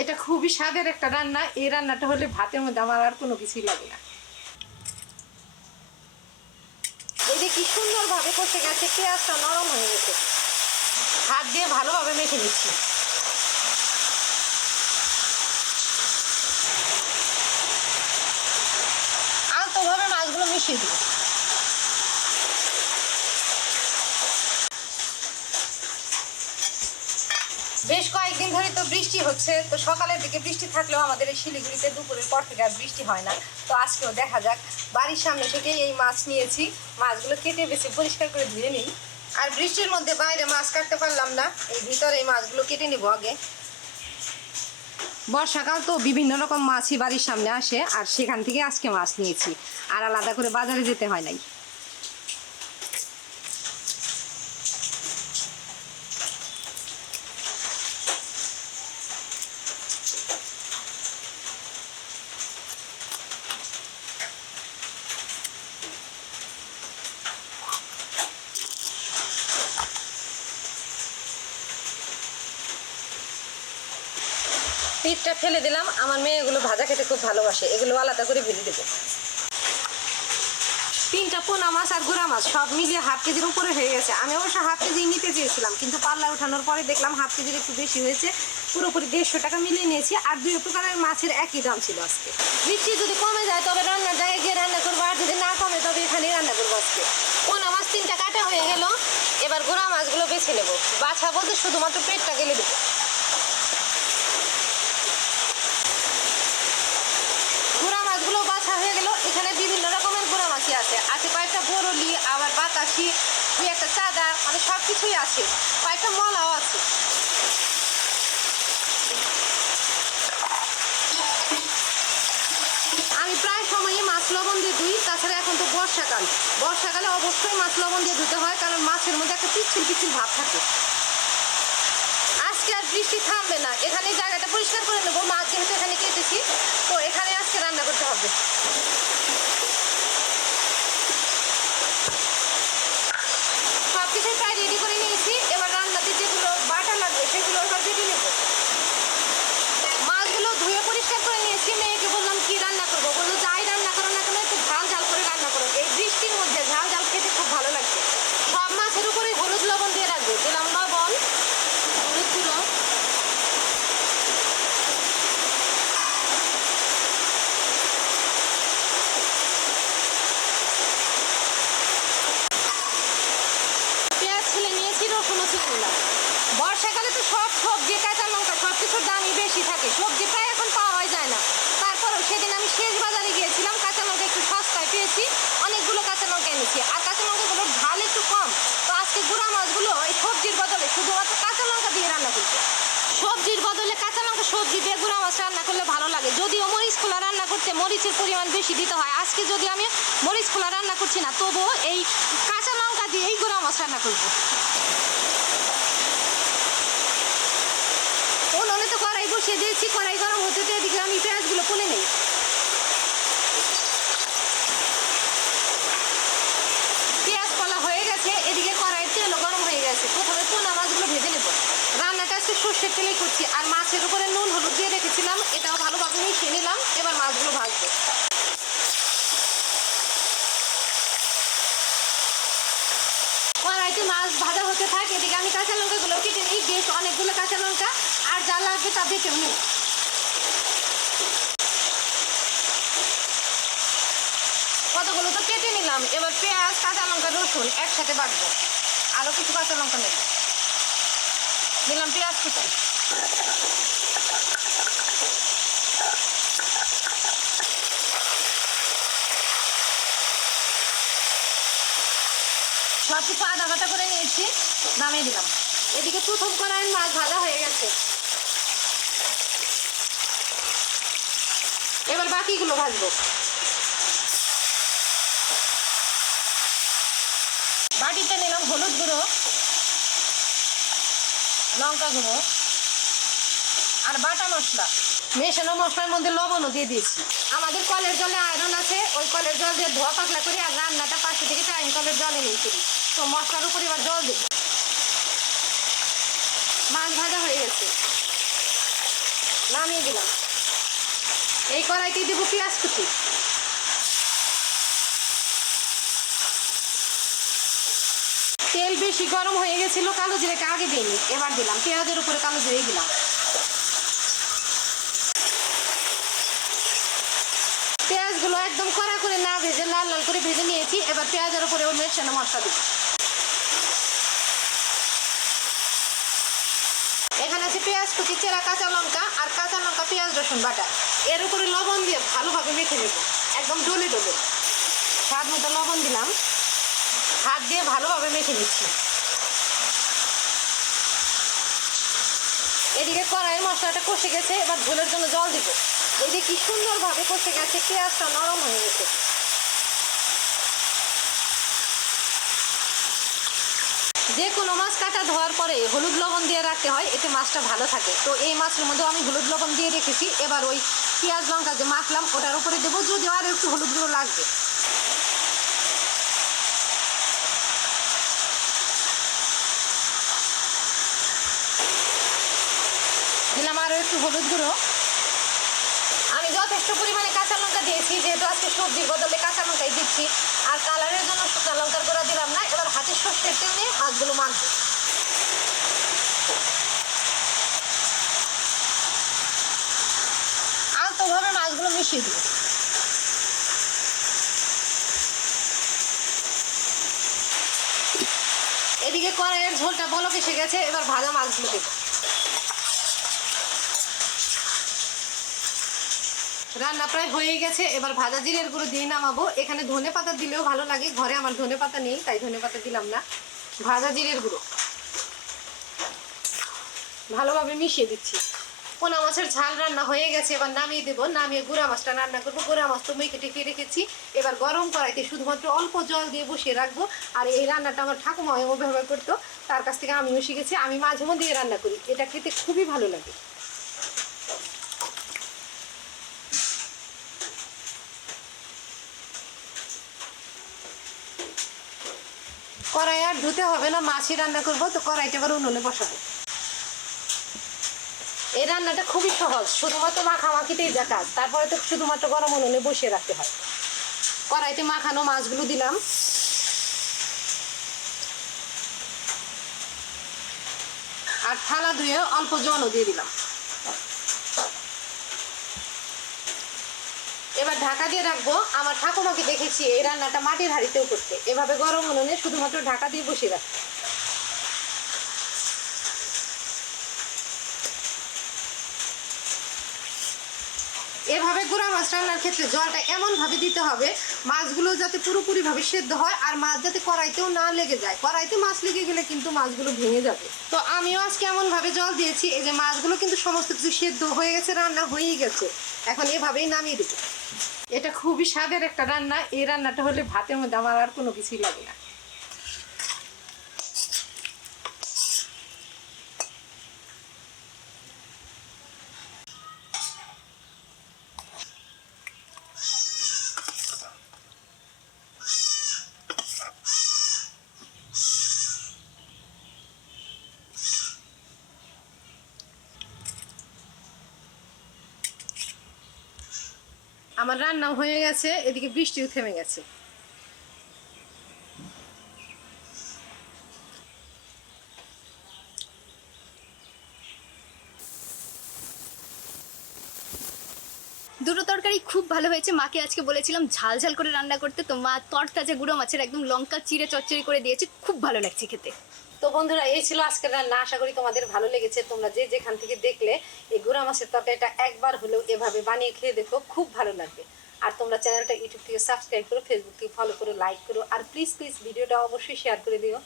এটা খুবই স্বাদের একটা রান্না। এই রান্নাটা হলে ভাতের মধ্যে আমার আর কোনো কিছুই লাগে না। এই যে কি সুন্দরভাবে কষে গেছে, পেঁয়াজটা নরম হয়ে গেছে। হাত দিয়ে ভালোভাবে মেখে নিচ্ছি। আলতোভাবে মাছগুলো মিশিয়ে দিব বেশ কয়েকদিন ধরে তো বৃষ্টি হচ্ছে, তো সকালের দিকে বৃষ্টি থাকলেও আমাদের এই শিলিগুড়িতে দুপুরের পর থেকে আর বৃষ্টি হয় না। তো আজকেও দেখা যাক, বাড়ির সামনে থেকে এই মাছ নিয়েছি। মাছগুলো কেটে বেছে পরিষ্কার করে ধুয়ে নিই। আর বৃষ্টির মধ্যে বাইরে মাছ কাটতে পারলাম না, এই ভিতরে এই মাছগুলো কেটে নিব আগে। বর্ষাকাল তো বিভিন্ন রকম মাছই বাড়ির সামনে আসে, আর সেখান থেকে আজকে মাছ নিয়েছি, আর আলাদা করে বাজারে যেতে হয় নাই। পিঠটা ফেলে দিলাম। আমার মেয়ে এগুলো ভাজা খেতে খুব ভালোবাসে। এগুলো আলাদা করে ভেজে দেবো। তিনটা পোনা মাছ আর গুড়া মাছ সব মিলিয়ে হাফ কেজির উপরে হয়ে গেছে। আমি অবশ্য হাফ কেজি নিতে চেয়েছিলাম, কিন্তু পাল্লা ওঠানোর পরে দেখলাম হাফ কেজির একটু বেশি হয়েছে। পুরোপুরি দেড়শো টাকা মিলিয়ে নিয়েছি আর দুই প্রকারের মাছের একই দাম ছিল আজকে। বৃষ্টি যদি কমে যায়, তবে রান্নার জায়গায় গিয়ে রান্না করব। আর যদি না কমে, তবে এখানেই রান্না করব আজকে। পোনা মাছ তিনটা কাটা হয়ে গেল। এবার গুড়া মাছগুলো বেছে নেব। বাছা বলতে শুধুমাত্র পেটটা গেলে দেবো গুঁড়া মাছগুলো বাছা হয়ে গেল এখানে বিভিন্ন রকমের গুঁড়া মাছই আছে বরলি আবার বাতাসি, দুই একটা চাদা মানে সব কিছুই আছে। কয়েকটা মলাও আছে। আমি প্রায় সময়ই মাছ লবণ দিয়ে ধুই, তাছাড়া এখন তো বর্ষাকাল। বর্ষাকালে অবশ্যই মাছ লবণ দিয়ে ধুতে হয়, কারণ মাছের মধ্যে একটা পিচ্ছিল পিচ্ছিল ভাব থাকে। আজকে আর বৃষ্টি থামবে না। এখানে জায়গাটা পরিষ্কার করে নেব। মাছ যেহেতু এখানে কেটেছি, তো এখানে আজকে রান্না করতে হবে সব কিছুই প্রায় রেডি করে নিয়েছি এবার রান্নাতে যেগুলো বাটা লাগবে সেগুলো এবার বেটে নেব মাছগুলো ধুয়ে পরিষ্কার করে নিয়েছি মেয়েকে বললাম কি রান্না করব বলল যাই রান্না করো না কেন একটু ঝাল ঝাল করে রান্না করো এই বৃষ্টির মধ্যে ঝাল ঝাল খেতে খুব ভালো লাগছে সব মাছের উপরে হলুদ লবণ দিয়ে রাখব দিলাম লবণ হলুদ গুঁড়ো পেঁয়াজ ছিলে নিয়েছি রসুনও ছিলে নিলাম বর্ষাকালে তো সব সবজি, কাঁচা লঙ্কা সব কিছুর দামই বেশি থাকে। সবজি প্রায় এখন পাওয়াই যায় না। তারপরেও সেদিন আমি শেষ বাজারে গিয়েছিলাম, কাঁচা লঙ্কা একটু সস্তায় পেয়েছি, অনেকগুলো কাঁচা লঙ্কা এনেছি। আর কাঁচা লঙ্কাগুলোর ঝাল একটু কম। তো আজকে গুঁড়া মাছগুলো এই সবজির বদলে শুধুমাত্র কাঁচা লঙ্কা দিয়ে রান্না করব। সবজির বদলে কাঁচা লঙ্কা, সবজি দিয়ে গুঁড়া মাছ রান্না করলে ভালো লাগে। যদিও মরিচ খোলা রান্না করতে মরিচের পরিমাণ বেশি দিতে হয় আজকে যদি আমি মরিচ খোলা রান্না করছি না, তবুও এই কাঁচা লঙ্কা দিয়ে এই গুঁড়া মাছ রান্না করব। তো কড়াই দিয়েছি, কড়াই গরম হতে তো এদিকে আমি পেঁয়াজগুলো খুলে নেই। পেঁয়াজ কলা হয়ে গেছে, এদিকে কড়াইয়ের তেলও গরম হয়ে গেছে। প্রথমে পোনা মাছগুলো ভেজে নেব। রান্নাটা আজকে সর্ষের তেলেই করছি, আর মাছের উপরে নুন হলুদ দিয়ে রেখেছিলাম এটাও ভালোভাবে মিশিয়ে নিলাম এবার মাছগুলো ভাজবো কড়াইতে মাছ ভাজা হতে থাকে এদিকে আমি কাঁচা লঙ্কাগুলো কেটে নিই বেশ অনেকগুলো কাঁচা লঙ্কা আর যা লাগবে কতগুলো? তো কেটে নিলাম। এবার পেঁয়াজ, কাঁচা লঙ্কা, রসুন একসাথে বাটবো। আরও কিছু কাঁচা লঙ্কা নেব। নিলাম পেঁয়াজ কুচি। সব কিছু আদা করে নিয়েছি, নামিয়ে দিলাম। এদিকে প্রথম কড়াইয়ের মাছ ভাজা হয়ে গেছে। এবার বাকিগুলো ভাজবো। বাটিতে নিলাম হলুদ গুঁড়ো, লঙ্কা গুঁড়ো আর বাটা মশলা। মেশানো মশলার মধ্যে লবণও দিয়ে দিয়েছি। আমাদের কলের জলে আয়রন আছে, ওই কলের জল দিয়ে ধোয়া পাতলা করি আর রান্নাটা পাশে থেকে টাইম কলের জলে নিয়ে করি তো মশলার উপর এবার জল দেবো। মাছ ভাজা হয়ে গেছে। নামিয়ে দিলাম। এই কড়াইতে দেবো পেঁয়াজ কুচি। তেল বেশি গরম হয়ে গেছিল, কালো জিরেকে আগে দিইনি এবার দিলাম। পেঁয়াজের উপরে কালো জিরে দিলাম। পেঁয়াজগুলো একদম কড়া করে না ভেজে, লাল লাল করে ভেজে নিয়েছি, এবার পেঁয়াজের উপরে ওর মেশানো মশলা দিব এখানে আছে পেঁয়াজ কুচি, চেরা কাঁচা লঙ্কা, আর কাঁচা লঙ্কা, পেঁয়াজ রসুন বাটা। এর উপরে লবণ দিয়ে ভালোভাবে মেখে নেব। একদম ডলে ডলে। স্বাদ মতো লবণ দিলাম। হাত দিয়ে ভালোভাবে মেখে নিচ্ছি। এদিকে কড়াইয়ের মশলাটা কষে গেছে, এবার ঝোলের জন্য জল দিব। এদিকে কি সুন্দরভাবে কষে গেছে, পেঁয়াজটা নরম হয়ে গেছে। যে কোনো মাছ কাটা ধোয়ার পরে হলুদ লবণ দিয়ে রাখতে হয়, এতে মাছটা ভালো থাকে। তো এই মাছের মধ্যে আমি হলুদ লবণ দিয়ে রেখেছি। এবার ওই পেঁয়াজ, লঙ্কা যে মাখলাম, ওটার উপরে দেবো। যদিও আর একটু হলুদ গুঁড়ো লাগবে। দিলাম আরও একটু হলুদ গুঁড়ো। আমি যথেষ্ট পরিমাণে কাঁচা লঙ্কা দিয়েছি, যেহেতু আজকে সবজির বদলে কাঁচা লঙ্কাই দিচ্ছি। আর কালারের জন্য শুকনো লঙ্কার গুঁড়া দিলাম না, এবার হাতের সর্ষের তেল দিয়ে মাছগুলো মাখবো আলতোভাবে মিশিয়ে দিব। এদিকে কড়াইয়ের ঝোলটা বলক এসে গেছে, এবার ভাজা মাছগুলো দেবো। রান্না প্রায় হয়ে গেছে, এবার ভাজা জিরের গুঁড়ো দিয়ে নামাবো। এখানে ধনে পাতা দিলেও ভালো লাগে, ঘরে আমার ধনে পাতা নেই, তাই ধনে পাতা দিলাম না। ভাজা জিরের গুঁড়ো। ভালোভাবে মিশিয়ে দিচ্ছি। পোনা মাছের ঝাল রান্না হয়ে গেছে, এবার নামিয়ে দেবো। নামিয়ে গুঁড়া মাছটা রান্না করব। গুঁড়া মাছ তো মেখে টেকে রেখেছি। এবার গরম কড়াইতে শুধুমাত্র অল্প জল দিয়ে বসিয়ে রাখব। আর এই রান্নাটা আমার ঠাকুমা ব্যবহার করতো, তার কাছ থেকে আমিও শিখেছি। আমি মাঝে মধ্যে রান্না করি। এটা খেতে খুবই ভালো লাগে। কড়াই আর ধুতে হবে না, মাছই রান্না করব, তো কড়াইটা এবার উনুনে বসাবো। এই রান্নাটা খুবই সহজ। শুধুমাত্র মাখামাখিতেই যা কাজ। তারপরে তো শুধুমাত্র গরম উনুনে বসিয়ে রাখতে হয়। কড়াইতে মাখানো মাছগুলো দিলাম। আর থালা ধুয়ে অল্প জলও দিয়ে দিলাম। এবার ঢাকা দিয়ে রাখব। আমার ঠাকুমাকে দেখেছি এই রান্নাটা মাটির হাড়িতেও করতে। এভাবে গরম উনুনে শুধুমাত্র ঢাকা দিয়ে বসিয়ে রাখতে এভাবে গুঁড়া মাছ রান্নার ক্ষেত্রে জলটা এমনভাবে দিতে হবে, মাছগুলো যাতে পুরোপুরিভাবে সেদ্ধ হয় আর মাছ যাতে কড়াইতেও না লেগে যায়। কড়াইতে মাছ লেগে গেলে কিন্তু মাছগুলো ভেঙে যাবে। তো আমিও আজকে এমনভাবে জল দিয়েছি, এই যে মাছগুলো কিন্তু সমস্ত কিছু সেদ্ধ হয়ে গেছে, রান্না হয়েই গেছে। এখন এভাবেই নামিয়ে দেবো। এটা খুবই স্বাদের একটা রান্না, এই রান্নাটা হলে ভাতের মধ্যে আমার আর কোনো কিছুই লাগে না। আমার রান্না হয়ে গেছে, এদিকে বৃষ্টিও থেমে গেছে। দুটো তরকারি খুব ভালো হয়েছে। মাকে আজকে বলেছিলাম ঝাল ঝাল করে রান্না করতে। তো মা তরতাজা গুঁড়ো মাছের একদম লঙ্কা চিড়ে চচ্চড়ি করে দিয়েছে। খুব ভালো লাগছে খেতে। তো বন্ধুরা, এই ছিল আজকের রান্না। আশা করি তোমাদের ভালো লেগেছে। তোমরা যে যেখান থেকে দেখলে এই গুঁড়া মাছের তরকারিটা একবার হলেও এভাবে বানিয়ে খেয়ে দেখো, খুব ভালো লাগবে। আর তোমরা চ্যানেলটা ইউটিউব থেকে সাবস্ক্রাইব করো ফেসবুক থেকে ফলো করো লাইক করো। আর প্লিজ প্লিজ ভিডিওটা অবশ্যই শেয়ার করে দিও।